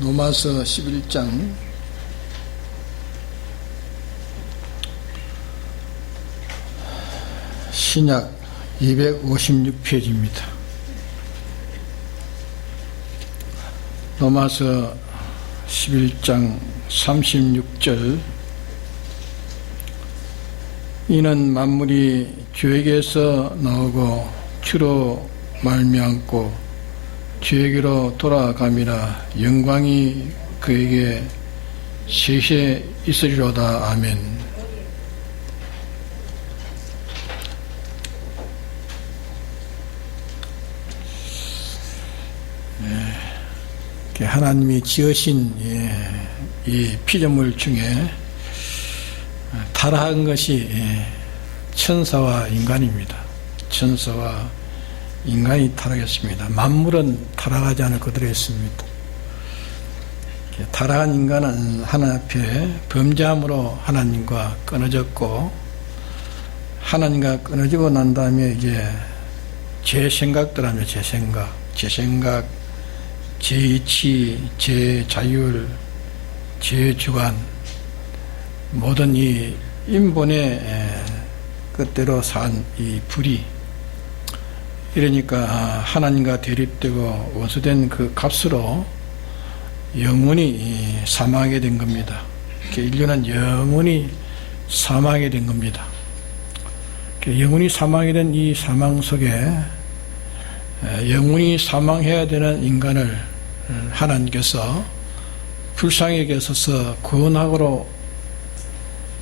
로마서 11장 신약 256페이지입니다. 로마서 11장 36절 이는 만물이 주에게서 나오고 주로 말미암고 주에게로 돌아감이라 영광이 그에게 세세 있으리로다. 아멘. 하나님이 지으신 이 피조물 중에 타락한 것이 천사와 인간입니다. 천사와 인간이 타락했습니다. 만물은 타락하지 않을 그대로 했습니다. 타락한 인간은 하나님 앞에 범죄함으로 하나님과 끊어졌고, 하나님과 끊어지고 난 다음에 이제 제 생각들 하며 제 생각, 제 이치, 제 자율, 제 주관, 모든 이 인본의 뜻대로 산 이 불의, 이러니까 하나님과 대립되고 원수된 그 값으로 영원히 사망하게 된 겁니다. 인류는 영원히 사망하게 된 겁니다. 영원히 사망하게 된 이 사망 속에 영원히 사망해야 되는 인간을 하나님께서 불쌍히 여기셔서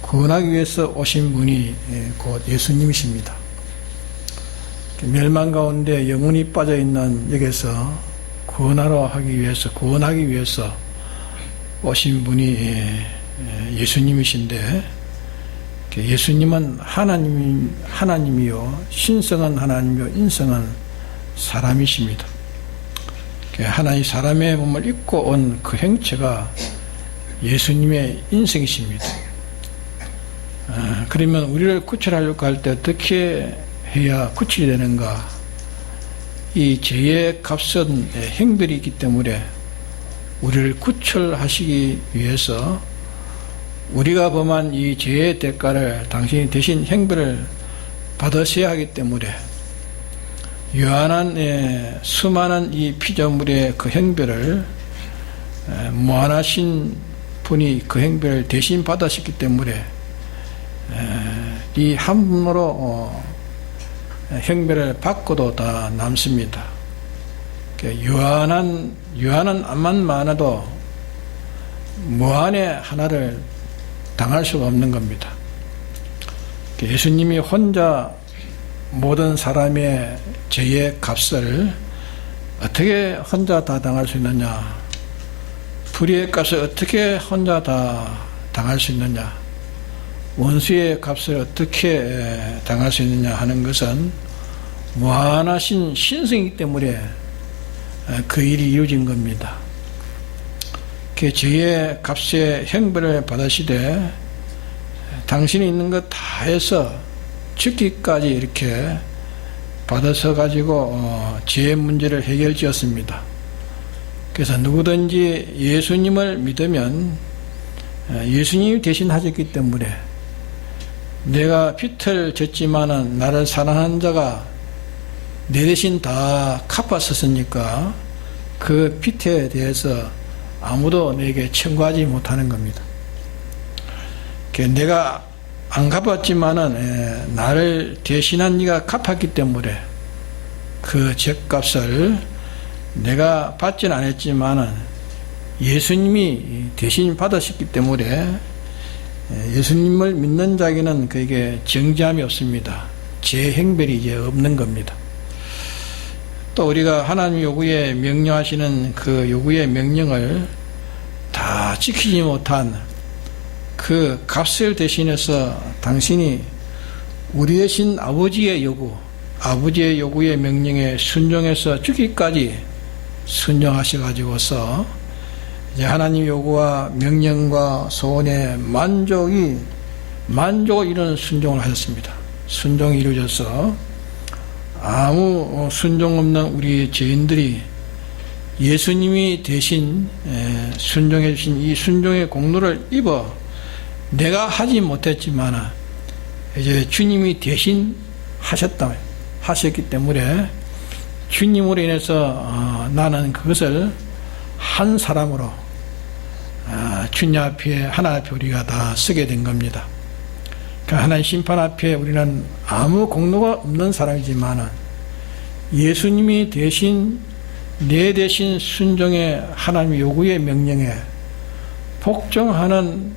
구원하기 위해서 오신 분이 곧 예수님이십니다. 멸망 가운데 영혼이 빠져있는 여기서 구원하기 위해서 오신 분이 예수님이신데, 예수님은 하나님이요 신성한 하나님이요 인성한 사람이십니다. 하나님 사람의 몸을 입고 온 그 행체가 예수님의 인성이십니다. 그러면 우리를 구출하려고 할 때 어떻게 해야 구출이 되는가? 이 죄의 값은 행별이 있기 때문에 우리를 구출하시기 위해서 우리가 범한 이 죄의 대가를 당신이 대신 행별을 받으셔야 하기 때문에 유한한 수많은 이 피조물의 그 행별을 무한하신 분이 그 행별을 대신 받으셨기 때문에 이 한 분으로 행별을 받고도 다 남습니다. 유한한 암만 많아도 무한의 하나를 당할 수가 없는 겁니다. 예수님이 혼자 모든 사람의 죄의 값을 어떻게 혼자 다 당할 수 있느냐? 불의의 값을 어떻게 혼자 다 당할 수 있느냐? 원수의 값을 어떻게 당할 수 있느냐 하는 것은 무한하신 신성이기 때문에 그 일이 이루어진 겁니다. 죄의 값의 형벌을 받으시되 당신이 있는 것 다 해서 죽기까지 이렇게 받아서 가지고 죄의 문제를 해결지었습니다. 그래서 누구든지 예수님을 믿으면 예수님이 대신 하셨기 때문에 내가 빚을 졌지만은 나를 사랑하는 자가 내 대신 다 갚았었으니까 그 빚에 대해서 아무도 내게 청구하지 못하는 겁니다. 내가 안 갚았지만은 나를 대신한 네가 갚았기 때문에 그 죄값을 내가 받지는 않았지만은 예수님이 대신 받으셨기 때문에 예수님을 믿는 자에게는 그에게 정죄함이 없습니다. 죄 행별이 이제 없는 겁니다. 또 우리가 하나님 요구에 명령하시는 그 요구의 명령을 다 지키지 못한 그 값을 대신해서 당신이 우리 대신 아버지의 요구의 명령에 순종해서 죽기까지 순종하셔가지고서 이제 하나님 요구와 명령과 소원의 만족을 이루는 순종을 하셨습니다. 순종이 이루어져서 아무 순종 없는 우리 죄인들이 예수님이 대신 순종해 주신 이 순종의 공로를 입어 내가 하지 못했지만 이제 주님이 대신 하셨기 때문에 주님으로 인해서 나는 그것을 한 사람으로 주님 앞에 하나님 앞에 우리가 다 서게 된 겁니다. 그러니까 하나님 심판 앞에 우리는 아무 공로가 없는 사람이지만 예수님이 대신 내 대신 순종의 하나님의 요구의 명령에 복종하는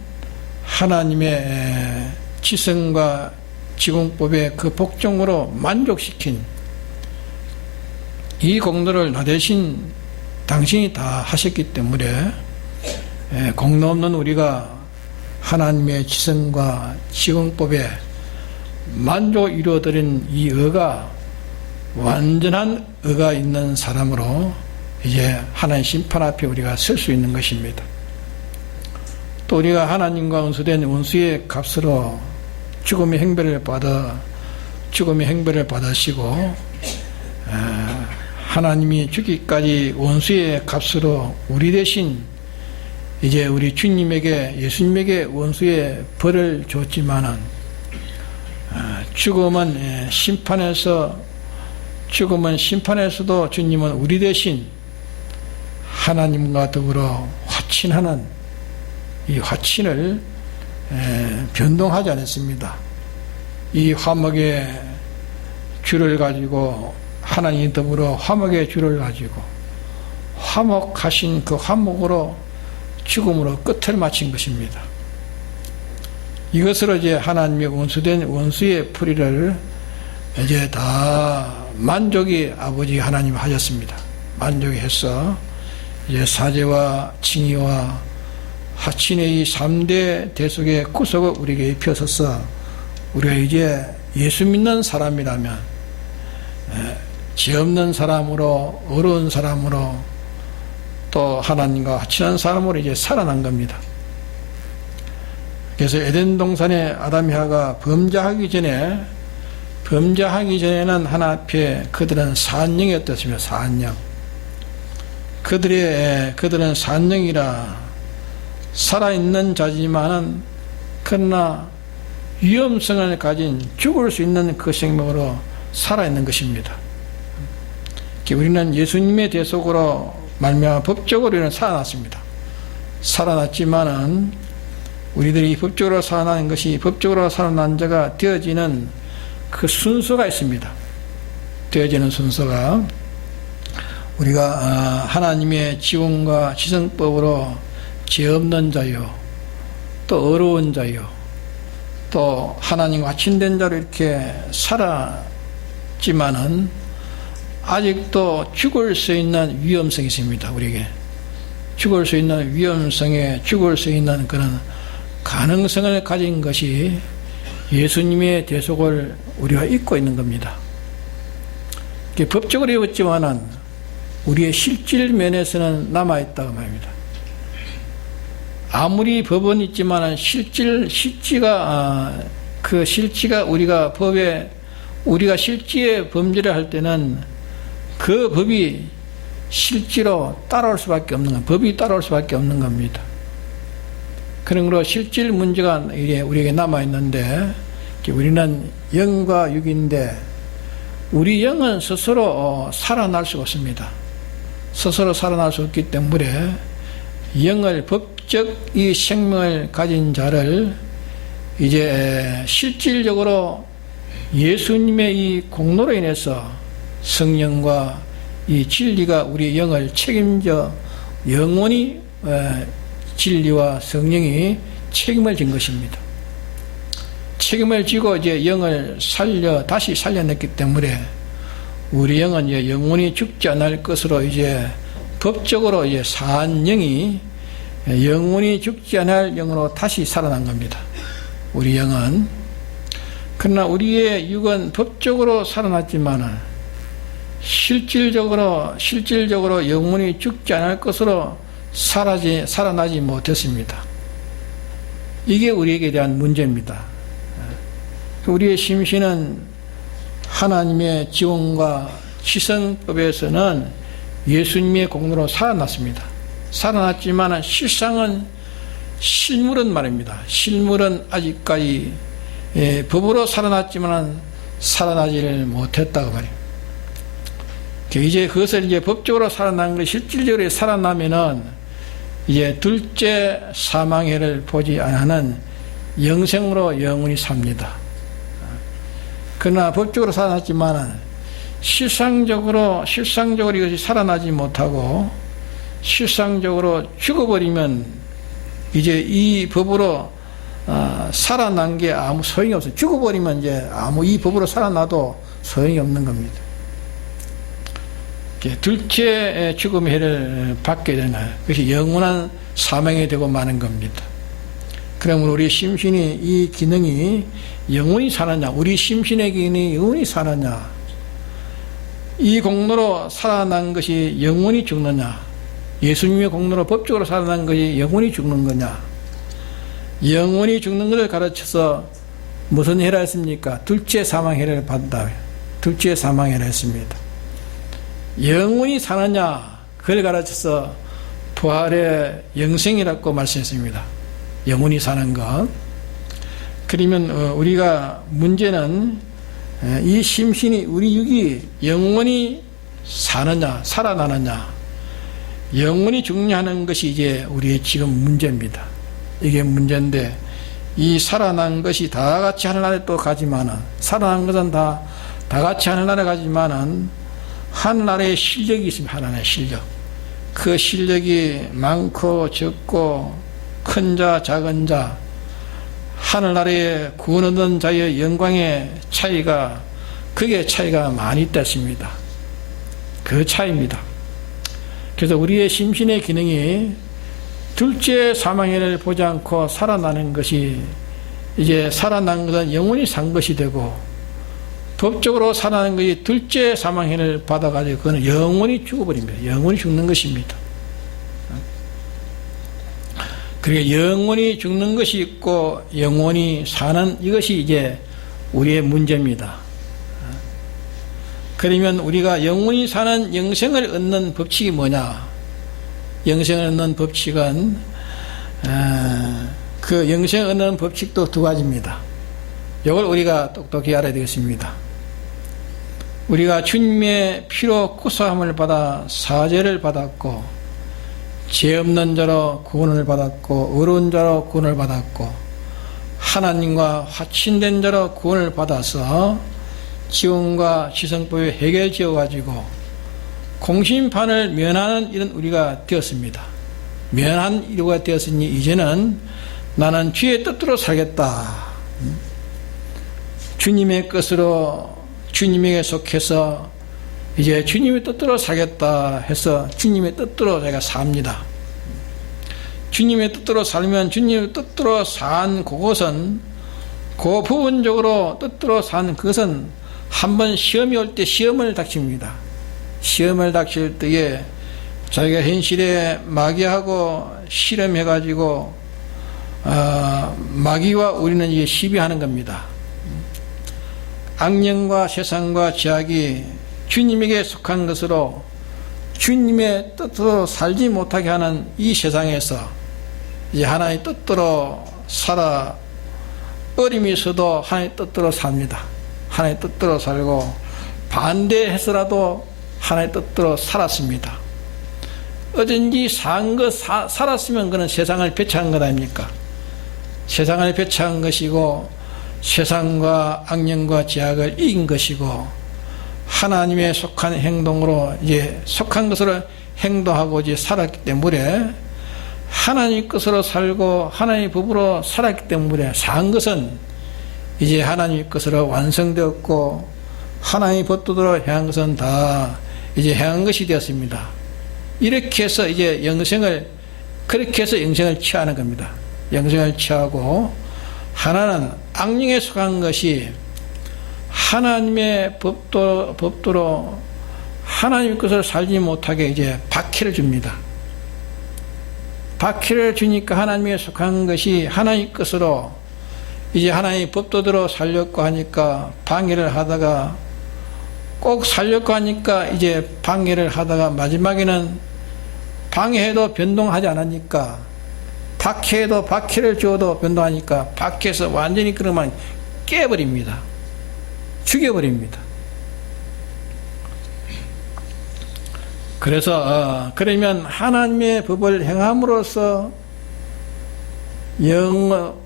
하나님의 지성과 지공법의 그 복종으로 만족시킨 이 공로를 나 대신 당신이 다 하셨기 때문에 공로 없는 우리가 하나님의 지성과 지공법에 만족을 이루어드린 이 의가 완전한 의가 있는 사람으로 이제 하나님 심판 앞에 우리가 설 수 있는 것입니다. 또 우리가 하나님과 원수된 원수의 값으로 죽음의 행배를 받으시고 하나님이 죽기까지 원수의 값으로 우리 대신 이제 우리 주님에게 예수님에게 원수의 벌을 줬지만은 죽음은 심판에서도 주님은 우리 대신 하나님과 더불어 화친하는 이 화친을 변동하지 않았습니다. 이 화목의 줄을 가지고 하나님이 더불어 화목의 줄을 가지고 화목하신 그 화목으로 죽음으로 끝을 마친 것입니다. 이것으로 이제 하나님의 원수된 원수의 풀이를 이제 다 만족이 아버지 하나님 하셨습니다. 만족이 해서 이제 사죄와 칭의와 하친의 이 3대 대속의 구속을 우리에게 입혀서서 우리가 이제 예수 믿는 사람이라면 죄 없는 사람으로 어려운 사람으로 또 하나님과 친한 사람으로 이제 살아난 겁니다. 그래서 에덴 동산에 아담 하와가 범죄하기 전에는 하나 앞에 그들은 산영이었습니다. 산영. 그들은 산영이라 살아있는 자지만은 그러나 위험성을 가진 죽을 수 있는 그 생명으로 살아있는 것입니다. 우리는 예수님의 대속으로 말미암아 법적으로 우리는 살아났습니다. 살아났지만은 우리들이 법적으로 살아난 것이 법적으로 살아난 자가 되어지는 그 순서가 있습니다. 되어지는 순서가 우리가 하나님의 지원과 지성법으로 죄 없는 자요, 또 어려운 자요, 또 하나님과 화친된 자로 이렇게 살았지만은 아직도 죽을 수 있는 위험성이 있습니다. 우리에게 죽을 수 있는 위험성에 죽을 수 있는 그런 가능성을 가진 것이 예수님의 대속을 우리가 잊고 있는 겁니다. 법적으로 입었지만은 우리의 실질 면에서는 남아있다고 말입니다. 아무리 법은 있지만은 실지가 우리가 실지의 범죄를 할 때는 그 법이 실지로 따라올 수밖에 없는 겁니다. 법이 따라올 수밖에 없는 겁니다. 그런 거로 실질 문제가 우리에게 남아있는데 우리는 영과 육인데 우리 영은 스스로 살아날 수가 없습니다. 스스로 살아날 수 없기 때문에 영을 법적 이 생명을 가진 자를 이제 실질적으로 예수님의 이 공로로 인해서 성령과 이 진리가 우리 영을 책임져 영원히 진리와 성령이 책임을 진 것입니다. 책임을 지고 이제 영을 다시 살려냈기 때문에 우리 영은 이제 영원히 죽지 않을 것으로 이제 법적으로 이제 산 영이 영원히 죽지 않을 영으로 다시 살아난 겁니다. 우리 영은. 그러나 우리의 육은 법적으로 살아났지만은 실질적으로 영원히 죽지 않을 것으로 살아나지 못했습니다. 이게 우리에게 대한 문제입니다. 우리의 심신은 하나님의 지원과 지성법에서는 예수님의 공로로 살아났습니다. 살아났지만 실물은 말입니다. 실물은 아직까지 법으로 살아났지만 살아나지를 못했다고 말이에요. 이제 그것을 이제 법적으로 살아난 것이 실질적으로 살아나면은 이제 둘째 사망해를 보지 않는 영생으로 영원히 삽니다. 그러나 법적으로 살아났지만은 실상적으로 이것이 살아나지 못하고 실상적으로 죽어버리면 이제 이 법으로 살아난 게 아무 소용이 없어요. 죽어버리면 이제 이 법으로 살아나도 소용이 없는 겁니다. 둘째 죽음의 해를 받게 되는 그것이 영원한 사망이 되고 마는 겁니다. 그러면 우리 심신이 이 기능이 영원히 사느냐, 우리 심신의 기능이 영원히 사느냐, 이 공로로 살아난 것이 영원히 죽느냐, 예수님의 공로로 법적으로 살아난 것이 영원히 죽는 거냐, 영원히 죽는 것을 가르쳐서 무슨 해라 했습니까? 둘째 사망해를 받는다. 둘째 사망해를 했습니다. 영원히 사느냐, 그걸 가르쳐서 부활의 영생이라고 말씀했습니다. 영원히 사는 것. 그러면 우리가 문제는 이 심신이 우리 육이 영원히 사느냐 살아나느냐, 영원히 죽느냐 하는 것이 이제 우리의 지금 문제입니다. 이게 문제인데, 이 살아난 것이 다 같이 하늘나라에 또 가지만은, 살아난 것은 다 같이 하늘나라에 가지만은 하늘나라의 실력이 있습니다. 하나님의 실력. 그 실력이 많고 적고 큰 자 작은 자, 하늘나라에 구원 얻는 자의 영광의 차이가, 그게 차이가 많이 있다습니다. 그 차이입니다. 그래서 우리의 심신의 기능이 둘째 사망해를 보지 않고 살아나는 것이, 이제 살아난 것은 영원히 산 것이 되고, 법적으로 살아나는 것이 둘째 사망해를 받아가지고 그거는 영원히 죽어버립니다. 영원히 죽는 것입니다. 그러니까 영원히 죽는 것이 있고 영원히 사는, 이것이 이제 우리의 문제입니다. 그러면 우리가 영원히 사는 영생을 얻는 법칙이 뭐냐? 영생을 얻는 법칙은 그 영생을 얻는 법칙도 두 가지입니다. 이걸 우리가 똑똑히 알아야 되겠습니다. 우리가 주님의 피로 구속함을 받아 사죄를 받았고, 죄 없는 자로 구원을 받았고, 의로운 자로 구원을 받았고, 하나님과 화친된 자로 구원을 받아서 지원과 지성법이 해결지어 가지고 공심판을 면하는 이런 우리가 되었습니다. 면한 이유가 되었으니 이제는 나는 주의 뜻대로 살겠다. 주님의 것으로, 주님에게 속해서 이제 주님의 뜻대로 살겠다 해서 주님의 뜻대로 제가 삽니다. 주님의 뜻대로 살면, 주님의 뜻대로 산 그것은, 그 부분적으로 뜻대로 산 그것은 한번 시험이 올 때 시험을 닥칩니다. 시험을 닥칠 때에 자기가 현실에 마귀하고 실험해가지고 마귀와 우리는 이게 시비하는 겁니다. 악령과 세상과 죄악이 주님에게 속한 것으로 주님의 뜻으로 살지 못하게 하는 이 세상에서 이제 하나님의 뜻대로 살아, 어림이 있어도 하나님의 뜻대로 삽니다. 하나님의 뜻대로 살고, 반대해서라도 하나님의 뜻대로 살았습니다. 어쩐지 살았으면 그는 세상을 배척한 것 아닙니까? 세상을 배척한 것이고, 세상과 악령과 죄악을 이긴 것이고, 하나님의 속한 행동으로, 이제 속한 것으로 행동하고 이제 살았기 때문에, 하나님 것으로 살고 하나님의 법으로 살았기 때문에 산 것은 이제 하나님 것으로 완성되었고, 하나님의 법도대로 행한 것은 다 이제 행한 것이 되었습니다. 이렇게 해서 이제 영생을, 그렇게 해서 영생을 취하는 겁니다. 영생을 취하고, 하나는 악령에 속한 것이 하나님의 법도로 하나님의 것을 살지 못하게 이제 박해를 줍니다. 박해를 주니까 하나님에 속한 것이 하나님 것으로 이제 하나님의 법도대로 살려고 하니까 방해를 하다가 꼭 살려고 하니까 이제 방해를 하다가 마지막에는 방해해도 변동하지 않으니까, 박해해도 박해를 주어도 변동하니까 박해해서 완전히 그러면 깨버립니다. 죽여버립니다. 그래서 그러면 하나님의 법을 행함으로써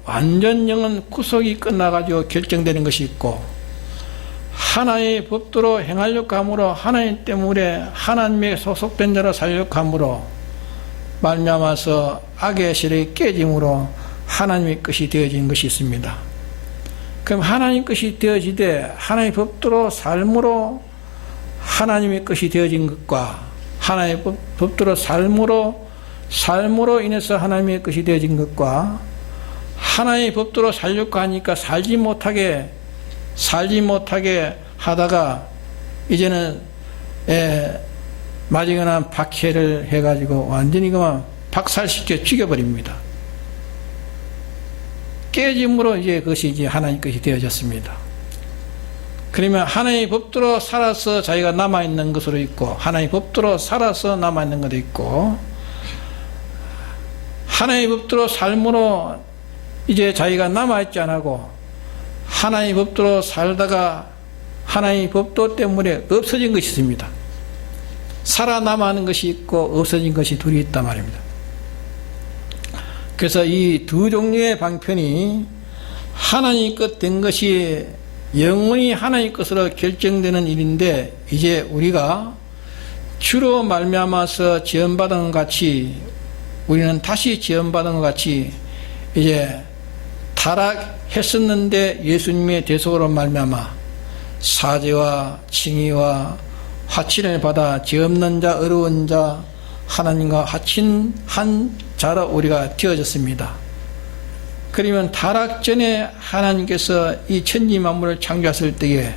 완전 영은 구속이 끝나가지고 결정되는 것이 있고, 하나의 법도로 행하려고 함으로 하나님 때문에 하나님의 소속된 자로 살려고 함으로 말미암아서 악의 세력이 깨짐으로 하나님의 것이 되어진 것이 있습니다. 그럼 하나님 것이 되어지되 하나님의 법도로 삶으로 하나님의 것이 되어진 것과 하나님의 법도로 삶으로 인해서 하나님의 것이 되어진 것과 하나님의 법도로 살려고 하니까 살지 못하게 하다가 이제는 마지막에는 박해를 해가지고 완전히 그만 박살시켜 죽여버립니다. 깨짐으로 이제 그것이 이제 하나님 것이 되어졌습니다. 그러면 하나님의 법도로 살아서 자기가 남아있는 것으로 있고, 하나님의 법도로 살아서 남아있는 것도 있고, 하나님의 법도로 삶으로 이제 자기가 남아있지 않고, 하나님의 법도로 살다가 하나님의 법도 때문에 없어진 것이 있습니다. 살아남아는 것이 있고 없어진 것이 둘이 있단 말입니다. 그래서 이 두 종류의 방편이 하나님 것 된 것이 영원히 하나님 것으로 결정되는 일인데, 이제 우리가 주로 말미암아서 지원받은 것 같이, 우리는 다시 지원받은 것 같이 이제 타락했었는데 예수님의 대속으로 말미암아 사죄와 칭의와 화친을 받아 죄 없는 자, 어려운 자, 하나님과 화친한 자로 우리가 되어졌습니다. 그러면 타락 전에 하나님께서 이 천지 만물을 창조하실 때에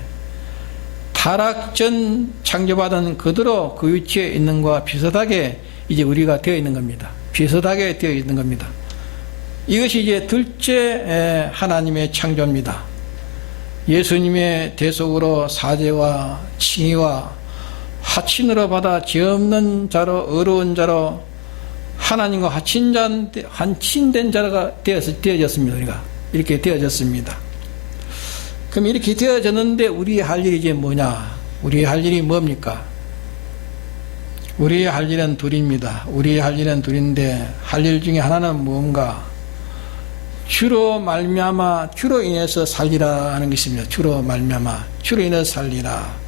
타락 전 창조받은 그대로 그 위치에 있는 것과 비슷하게 이제 우리가 되어 있는 겁니다. 비슷하게 되어 있는 겁니다. 이것이 이제 둘째 하나님의 창조입니다. 예수님의 대속으로 사죄와 칭의와 화친으로 받아 죄 없는 자로, 어려운 자로 하나님과 화친된 자가 되어졌습니다. 우리가 이렇게 되어졌습니다. 그럼 이렇게 되어졌는데 우리의 할 일이 이제 뭐냐? 우리의 할 일이 뭡니까? 우리의 할 일은 둘입니다. 우리의 할 일은 둘인데 할 일 중에 하나는 뭔가? 주로 말미암아, 주로 인해서 살리라 하는 것입니다. 주로 말미암아, 주로 인해서 살리라.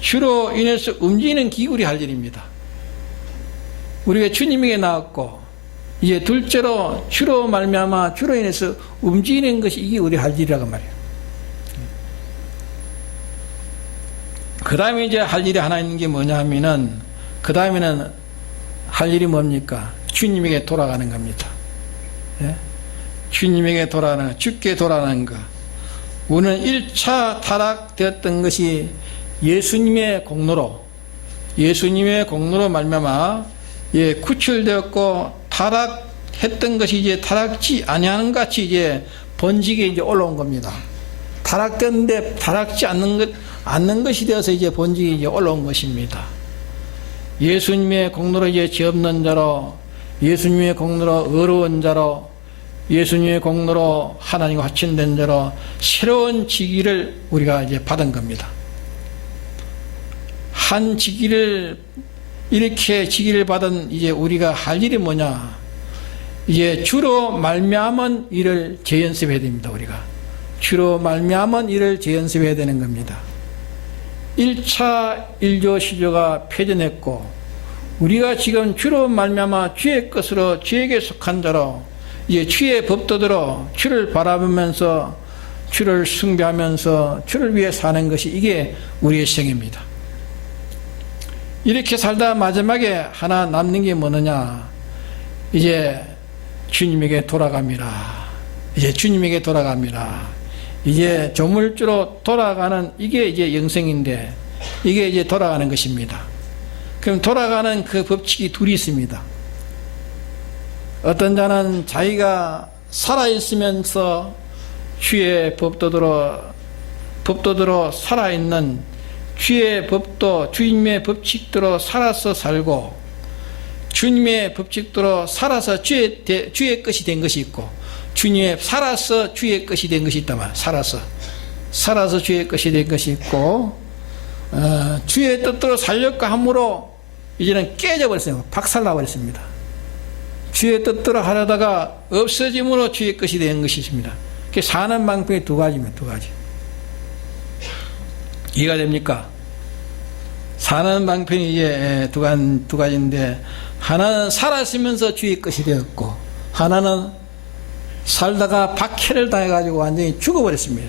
주로 인해서 움직이는 기구리 할 일입니다. 우리가 주님에게 나왔고, 이제 둘째로 주로 말미암아, 주로 인해서 움직이는 것이 이게 우리 할 일이라고 말이에요. 그 다음에 이제 할 일이 하나 있는 게 뭐냐 하면은, 그 다음에는 할 일이 뭡니까? 주님에게 돌아가는 겁니다. 예? 주님에게 돌아가는, 주께 돌아가는 것. 우리는 1차 타락되었던 것이 예수님의 공로로 말미암아 구출되었고, 타락했던 것이 이제 타락지 아니하는 같이 이제 번지게 이제 올라온 겁니다. 타락됐는데 타락지 않는 것이 되어서 이제 번지게 이제 올라온 것입니다. 예수님의 공로로 이제 죄 없는 자로, 예수님의 공로로 어려운 자로, 예수님의 공로로 하나님과 화친된 자로 새로운 직위를 우리가 이제 받은 겁니다. 한 직위를, 이렇게 직위를 받은 이제 우리가 할 일이 뭐냐? 이제 주로 말미암은 일을 재연습해야 됩니다. 우리가 주로 말미암은 일을 재연습해야 되는 겁니다. 1차 일조 시조가 폐전했고, 우리가 지금 주로 말미암아 주의 것으로 주에게 속한 자로 이제 주의 법도대로 주를 바라보면서 주를 숭배하면서 주를 위해 사는 것이 이게 우리의 생입니다. 이렇게 살다 마지막에 하나 남는 게 뭐느냐? 이제 주님에게 돌아갑니다. 이제 주님에게 돌아갑니다. 이제 조물주로 돌아가는 이게 이제 영생인데, 이게 이제 돌아가는 것입니다. 그럼 돌아가는 그 법칙이 둘이 있습니다. 어떤 자는 자기가 살아있으면서 주의 법도대로 살아있는 주의 법도 주님의 법칙대로 살아서 살고 주님의 법칙대로 살아서 주의 것이 된 것이 있고 주님의 살아서 주의 것이 된 것이 있다만 살아서 주의 것이 된 것이 있고 주의 뜻대로 살려고 함으로 이제는 깨져버렸어요. 박살나버렸습니다. 주의 뜻대로 하려다가 없어짐으로 주의 것이 된 것이 있습니다. 사는 방법이 두 가지입니다. 두 가지. 이해가 됩니까? 사는 방편이 이제 두 가지인데 하나는 살았으면서 주의 것이 되었고 하나는 살다가 박해를 당해가지고 완전히 죽어버렸습니다.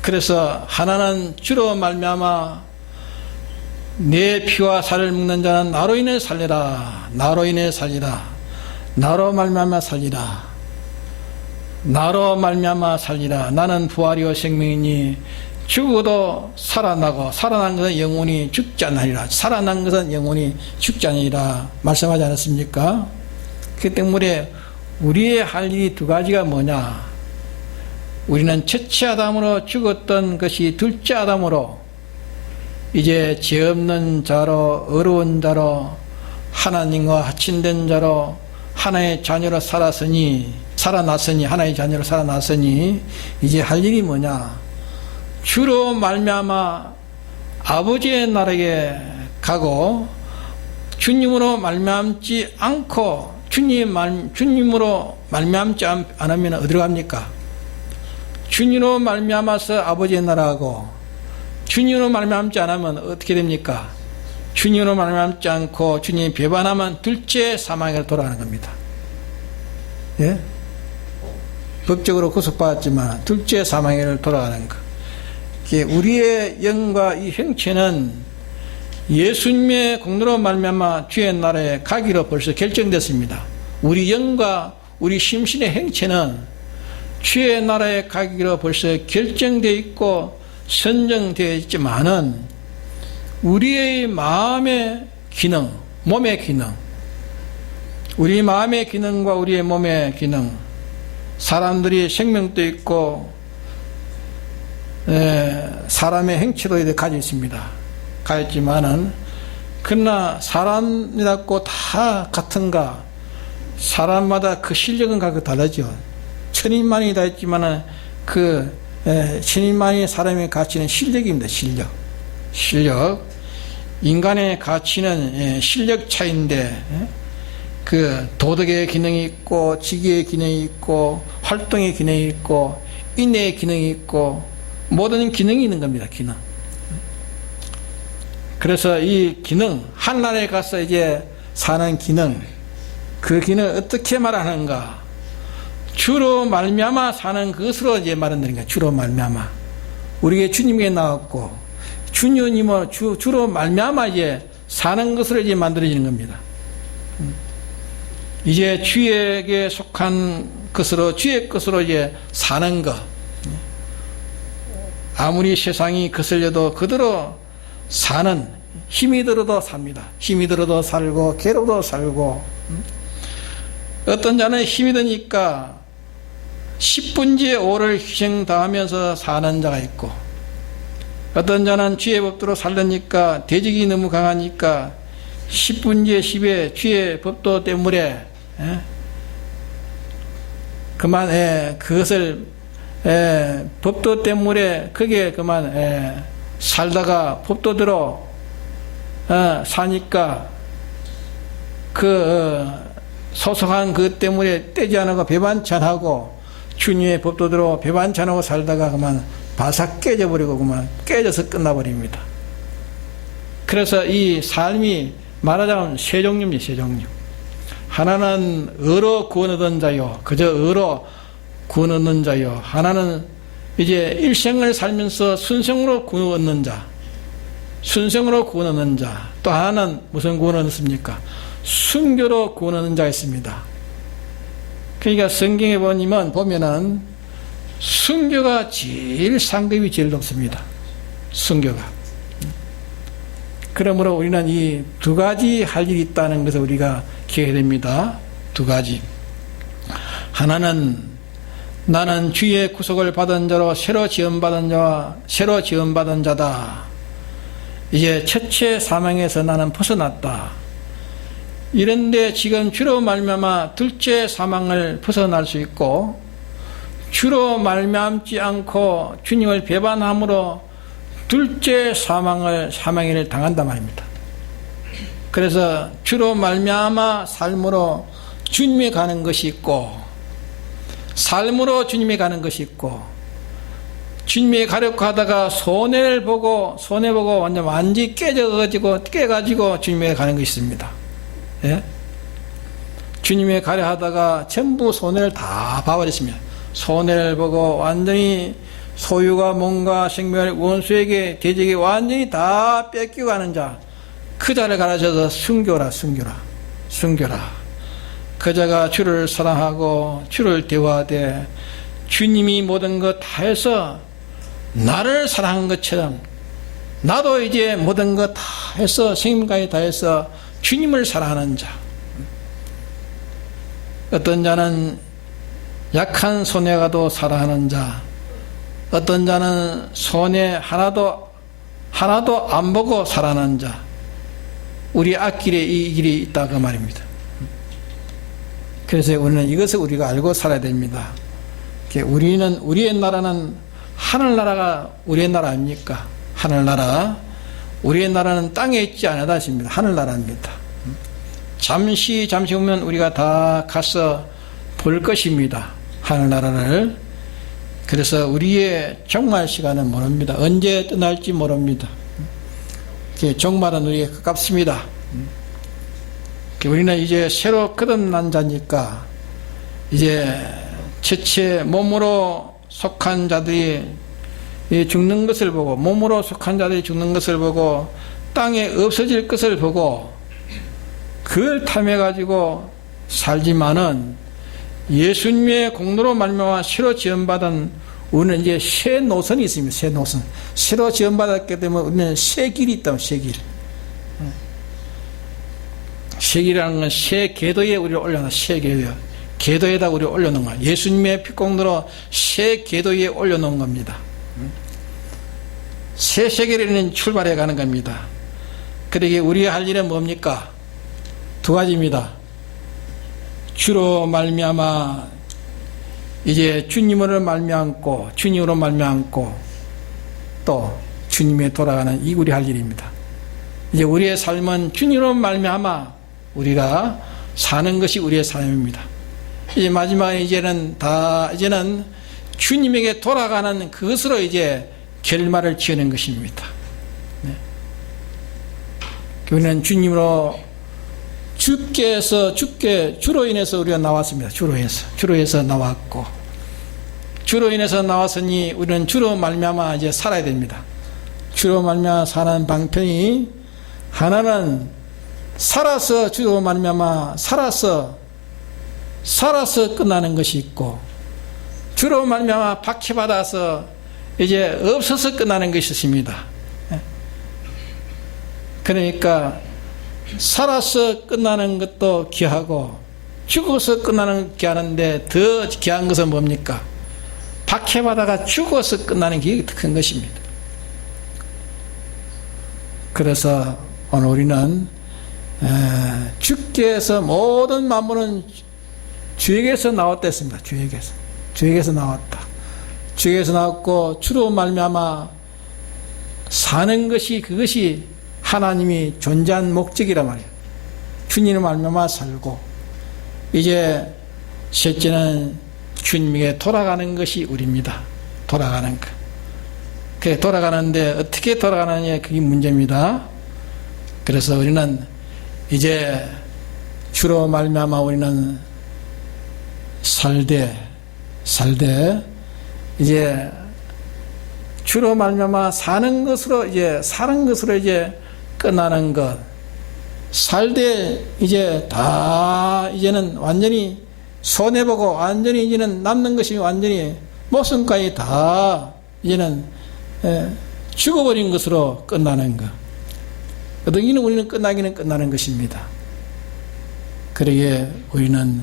그래서 하나는 주로 말미암아 내 피와 살을 먹는 자는 나로 인해 살리라. 나로 인해 살리라. 나로 말미암아 살리라. 나로 말미암아 살리라. 나는 부활이요 생명이니 죽어도 살아나고 살아난 것은 영원히 죽지 않으리라. 살아난 것은 영원히 죽지 않으리라 말씀하지 않았습니까? 그 때문에 우리의 할 일이 두 가지가 뭐냐? 우리는 첫째 아담으로 죽었던 것이 둘째 아담으로 이제 죄 없는 자로 어려운 자로 하나님과 합친된 자로 하나의 자녀로 살았으니 하나의 자녀로 살아났으니 이제 할 일이 뭐냐? 주로 말미암아 아버지의 나라에 가고 주님으로 말미암지 않고 주님으로 말미암지 않으면 어디로 갑니까? 주님으로 말미암아서 아버지의 나라하고 주님으로 말미암지 않으면 어떻게 됩니까? 주님으로 말미암지 않고 주님이 배반하면 둘째 사망으로 돌아가는 겁니다. 예? 법적으로 구속받았지만 둘째 사망으로 돌아가는 것. 우리의 영과 이 형체는 예수님의 공로로 말미암아 주의 나라에 가기로 벌써 결정됐습니다. 우리 영과 우리 심신의 형체는 주의 나라에 가기로 벌써 결정되어 있고 선정되어 있지만은 우리의 마음의 기능, 몸의 기능, 우리 마음의 기능과 우리의 몸의 기능, 사람들이 생명도 있고 사람의 행치도 가지고 있습니다. 가졌지만은 그러나 사람이라고 다 같은가? 사람마다 그 실력은 각각 다르죠. 천인만이 다 있지만은 천인만이 사람의 가치는 실력입니다. 실력. 인간의 가치는 실력 차이인데 그 도덕의 기능이 있고 지기의 기능이 있고 활동의 기능이 있고 인내의 기능이 있고 모든 기능이 있는 겁니다. 기능. 그래서 이 기능, 한나라에 가서 이제 사는 기능, 그 기능을 어떻게 말하는가? 주로 말미암아 사는 것으로 이제 말한다는 거예요. 주로 말미암아. 우리에게 주님에게 나왔고, 주님은 주로 말미암아 이제 사는 것으로 이제 만들어지는 겁니다. 이제 주에게 속한 것으로, 주의 것으로 이제 사는 것. 아무리 세상이 거슬려도 그대로 사는, 힘이 들어도 삽니다. 힘이 들어도 살고 괴로워도 살고. 어떤 자는 힘이 드니까 10분지의 5를 희생당하면서 사는 자가 있고, 어떤 자는 주의 법도로 살려니까 대적이 너무 강하니까 10분지의 10의 주의 법도 때문에 그만 그것을 법도 때문에 그게 그만 살다가 법도대로 사니까 그 소속한 그 때문에 떼지 않고 배반찬하고 주님의 법도대로 배반찬하고 살다가 그만 바삭 깨져버리고 그만 깨져서 끝나버립니다. 그래서 이 삶이 말하자면 세 종류입니다. 세 종류. 하나는 의로 구원 얻은 자요, 그저 의로 구원 얻는 자요. 하나는 이제 일생을 살면서 순생으로 구원 얻는 자, 순생으로 구원 얻는 자. 또 하나는 무슨 구원을 얻습니까? 순교로 구원 얻는 자가 있습니다. 그러니까 성경에 보면은 순교가 제일 상급이 제일 높습니다. 순교가. 그러므로 우리는 이 두 가지 할 일이 있다는 것을 우리가 기억해야 됩니다. 두 가지. 하나는 나는 주의 구속을 받은 자로 새로 지음받은 자다. 이제 첫째 사망에서 나는 벗어났다. 이런데 지금 주로 말미암아 둘째 사망을 벗어날 수 있고, 주로 말미암지 않고 주님을 배반함으로 둘째 사망을 당한단 말입니다. 그래서 주로 말미암아 삶으로 주님이 가는 것이 있고, 삶으로 주님이 가는 것이 있고, 주님이 가려고 하다가 손해보고 완전히 깨가지고 주님에게 가는 것이 있습니다. 예? 주님이 가려 하다가 전부 손해를 다 봐버렸습니다. 손해를 보고 완전히 소유가 뭔가 생명을 원수에게 대적에 완전히 다 뺏기고 가는 자, 그 자를 가르쳐서 순교라. 그 자가 주를 사랑하고 주를 대화하되 주님이 모든 것 다 해서 나를 사랑한 것처럼 나도 이제 모든 것 다 해서 생명까지 다 해서 주님을 사랑하는 자. 어떤 자는 약한 손해가도 사랑하는 자, 어떤 자는 손해 하나도 안 보고 살아가는 자. 우리 앞길에 이 길이 있다 그 말입니다. 그래서 우리는 이것을 우리가 알고 살아야 됩니다. 우리의 나라는 하늘나라가 우리의 나라 아닙니까? 하늘나라. 우리의 나라는 땅에 있지 않다 하십니다. 하늘나라입니다. 잠시 보면 우리가 다 가서 볼 것입니다. 하늘나라를. 그래서 우리의 종말 시간은 모릅니다. 언제 떠날지 모릅니다. 종말은 우리에게 가깝습니다. 우리는 이제 새로 거듭난 자니까 이제 첫째 몸으로 속한 자들이 죽는 것을 보고, 몸으로 속한 자들이 죽는 것을 보고 땅에 없어질 것을 보고 그걸 탐해 가지고 살지만은 예수님의 공로로 말미암아 새로 지음받은 우리는 이제 새 노선이 있습니다. 새 노선. 새로 지음받았기 때문에 우리는 새 길이 있다. 새 길. 새 길이라는 건 새 궤도에 우리를 올려놔. 새 궤도에. 궤도에다 우리를 올려놓은 거야. 예수님의 피공로로 새 궤도에 올려놓은 겁니다. 새 세계로는 출발해 가는 겁니다. 그러기에 우리가 할 일은 뭡니까? 두 가지입니다. 주로 말미암아 이제 주님으로 말미암고 또 주님에 돌아가는 이 우리 할 일입니다. 이제 우리의 삶은 주님으로 말미암아 우리가 사는 것이 우리의 삶입니다. 이제 마지막에 이제는 주님에게 돌아가는 그것으로 이제 결말을 지어낸 것입니다. 네. 우리는 주님으로 주로 인해서 우리가 나왔습니다. 주로 인해서 나왔고, 주로 인해서 나왔으니 우리는 주로 말미암아 이제 살아야 됩니다. 주로 말미암아 사는 방편이 하나는 살아서 주로 말미암아 살아서 끝나는 것이 있고, 주로 말미암아 박해받아서 이제 없어서 끝나는 것이 있습니다. 그러니까 살아서 끝나는 것도 귀하고 죽어서 끝나는 귀하는데 더 귀한 것은 뭡니까? 박해받아가 죽어서 끝나는 게 더 큰 것입니다. 그래서 오늘 우리는 주께서 모든 만물은 주에게서 나왔다 했습니다. 주에게서 나왔다. 주에게서 나왔고 주로 말미암아 사는 것이 그것이 하나님이 존재한 목적이란 말이에요. 주님을 말미암아 살고, 이제 셋째는 주님에게 돌아가는 것이 우리입니다. 돌아가는 것. 그래, 돌아가는데 어떻게 돌아가느냐 그게 문제입니다. 그래서 우리는 이제 주로 말미암아 우리는 살되 이제 주로 말미암아 사는 것으로 이제 끝나는 것. 살되 이제 다 이제는 완전히 손해보고 완전히 이제는 남는 것이 완전히 목숨까지 다 이제는 죽어버린 것으로 끝나는 것. 우리는 끝나기는 끝나는 것입니다. 그러기에 우리는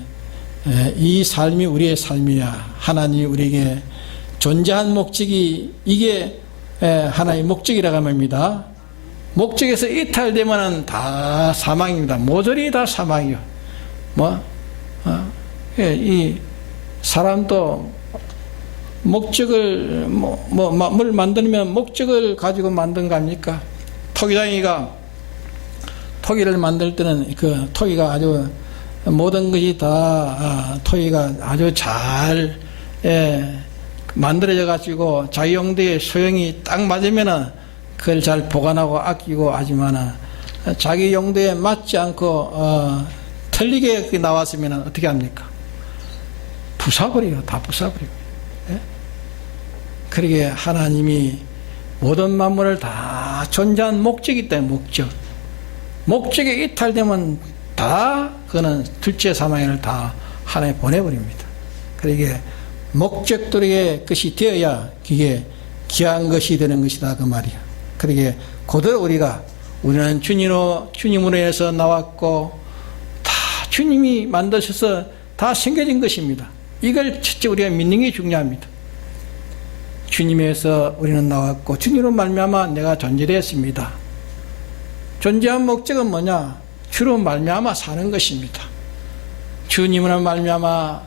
이 삶이 우리의 삶이야. 하나님이 우리에게 존재한 목적이 이게 하나의 목적이라고 합니다. 목적에서 이탈되면 다 사망입니다. 모조리 다 사망이요. 이 사람도 목적을 뭘 만들면 목적을 가지고 만든 거 아닙니까? 토기장이가 토기를 만들 때는 그 토기가 아주 모든 것이 다 토기가 아주 잘 만들어져 가지고 자기 용도의 소형이 딱 맞으면은 그걸 잘 보관하고 아끼고 하지만은 자기 용도에 맞지 않고 틀리게 나왔으면 어떻게 합니까? 부숴버려요. 다 부숴버려요. 예? 그러게 하나님이 모든 만물을 다 존재한 목적이 때문에 목적에 이탈되면 다 그거는 둘째 사망을 다 하나에 보내버립니다. 그러게 목적들의 것이 되어야 그게 귀한 것이 되는 것이다 그 말이야. 그러게 그대로 우리는 주님으로 해서 나왔고 다 주님이 만드셔서 다 생겨진 것입니다. 이걸 첫째 우리가 믿는 게 중요합니다. 주님에서 우리는 나왔고 주님으로 말미암아 내가 존재되었습니다. 존재한 목적은 뭐냐? 주로 말미암아 사는 것입니다. 주님으로 말미암아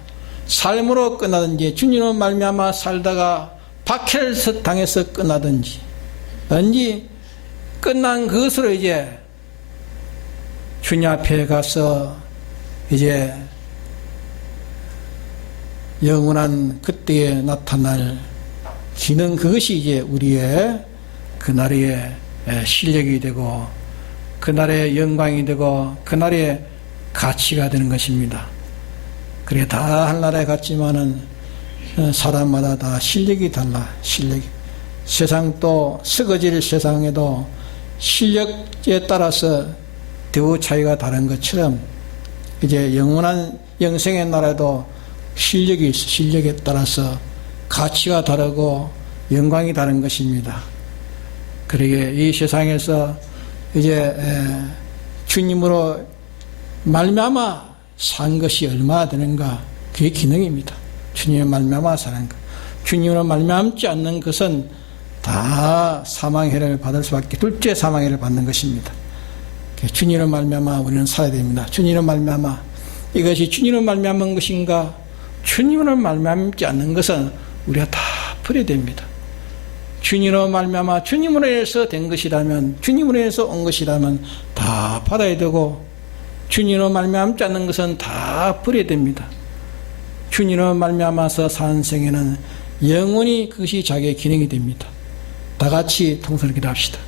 삶으로 끝나든지 주님으로 말미암아 살다가 박해를 당해서 끝나든지 언제 끝난 그것으로 이제 주님 앞에 가서 이제 영원한 그때에 나타날 기능 그것이 이제 우리의 그날의 실력이 되고 그날의 영광이 되고 그날의 가치가 되는 것입니다. 그래 다 한나라에 갔지만은 사람마다 다 실력이 달라. 실력이 세상 또 썩어질 세상에도 실력에 따라서 대우 차이가 다른 것처럼 이제 영원한 영생의 나라에도 실력이 있어. 실력에 따라서 가치가 다르고 영광이 다른 것입니다. 그러게 이 세상에서 이제 주님으로 말미암아 산 것이 얼마나 되는가 그게 기능입니다. 주님의 말미암아 사는 것. 주님으로 말미암지 않는 것은 다 사망해를 받을 수밖에 둘째 사망해를 받는 것입니다. 주님으로 말미암아 우리는 살아야 됩니다. 주님으로 말미암아 이것이 주님으로 말미암은 것인가? 주님으로 말미암지 않는 것은 우리가 다 버려야 됩니다. 주님으로 말미암아 주님으로 해서 된 것이라면 주님으로 해서 온 것이라면 다 받아야 되고 주님으로 말미암지 않는 것은 다 버려야 됩니다. 주님으로 말미암아서 사는 생에는 영원히 그것이 자기의 기능이 됩니다. 다 같이 통성을 기도합시다.